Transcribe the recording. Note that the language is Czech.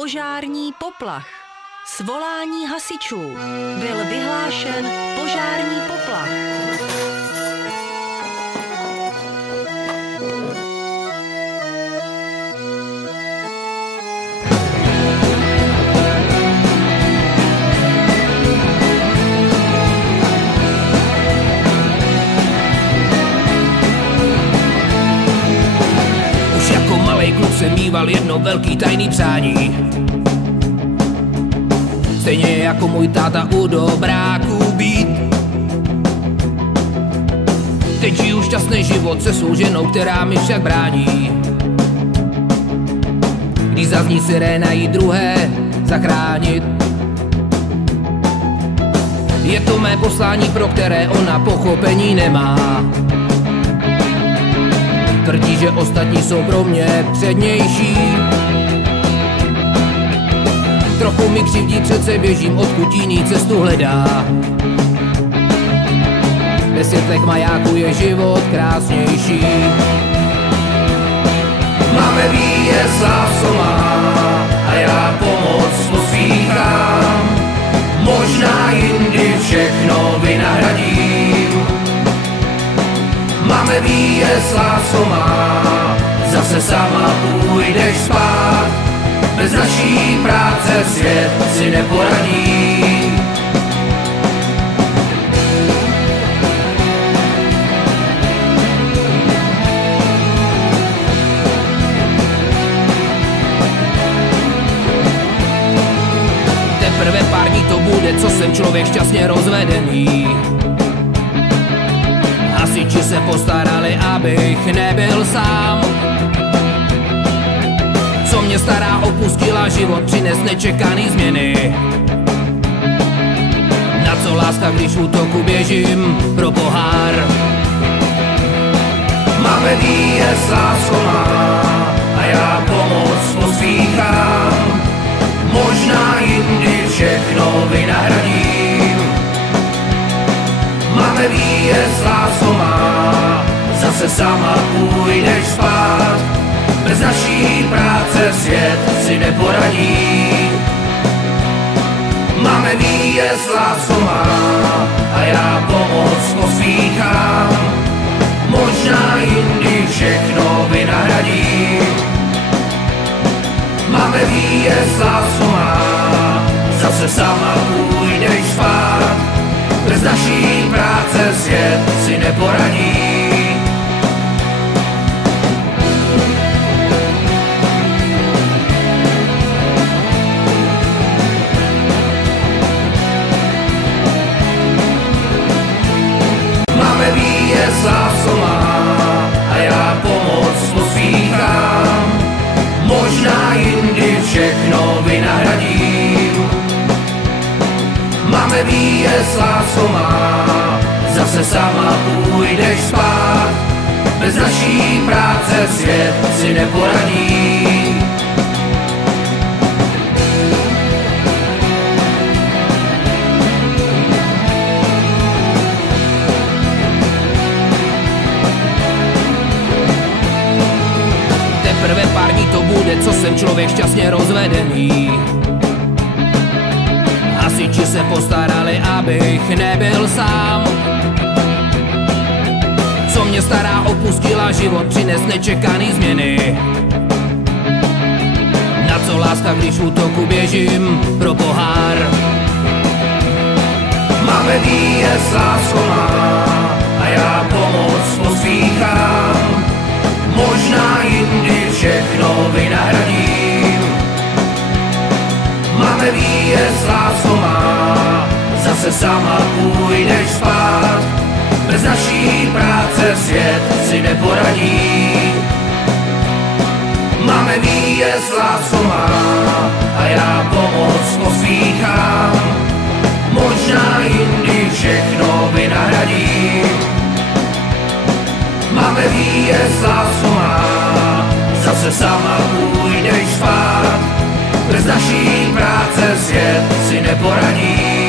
Požární poplach. Svolání hasičů. Byl vyhlášen požární poplach. Už jako malej kluk jsem mýval jedno velký tajný přání. Stejně jako můj táta u dobráků být. Teď žiju šťastný život se svou ženou, která mi však brání. Když zazní siréna, jí druhé zachránit. Je to mé poslání, pro které ona pochopení nemá. Tvrdí, že ostatní jsou pro mě přednější. Trochu mi křivdí, přece běžím, odkud jiný cestu hledá. Ve světlech majáku je život krásnější. Máme výjezd, co má, a já pomoc poslýchám. Možná jindy všechno vynahradím. Máme výjezd, co má, zase sama půjdeš spát. Bez naší práce svět si neporadí. Teprve pár dní to bude, co jsem člověk šťastně rozvedený. Hasiči se postarali, abych nebyl sám. Co mě stará opustila, život přines nečekaný změny. Na co láska, když u toku běžím pro pohár. Máme výjezd, lásko má, a já pomoc poslýchám. Možná jindy všechno vynahradím. Máme výjezd, lásko má, zase sama půjdeš spát. Bez naší práce svět si neporadí. Máme výjezd, lásko má, a já pomoc poslýchám. Možná jindy všechno vynahradím. Máme výjezd, lásko má, zase sama půjdeš spát. Bez naší práce svět si neporadí. Co má, a já pomoc poslýchám. Možná jindy všechno vynahradím. Máme výjezd, co má, zase sama půjdeš spát. Bez naší práce svět si neporadí. Teprve pár dní to bude, co jsem člověk šťastně rozvedený. Hasiči se postarali, abych nebyl sám. Co mě stará opustila, život přines nečekaný změny. Na co láska, když u toku běžím pro pohár. Máme výjezd, lásko má, a já pomoc poslýchám. Možná jindy všechno vynahradím. Máme výjezd, lásko má, zase sama půjdeš spát. Bez naší práce svět si neporadí. Máme výjezd, lásko má, a já pomoc poslýchám. Možná jindy všechno vynahradím. Máme výjezd, lásko má, zase sama půjdeš spát. Bez naší práce svět si neporadí.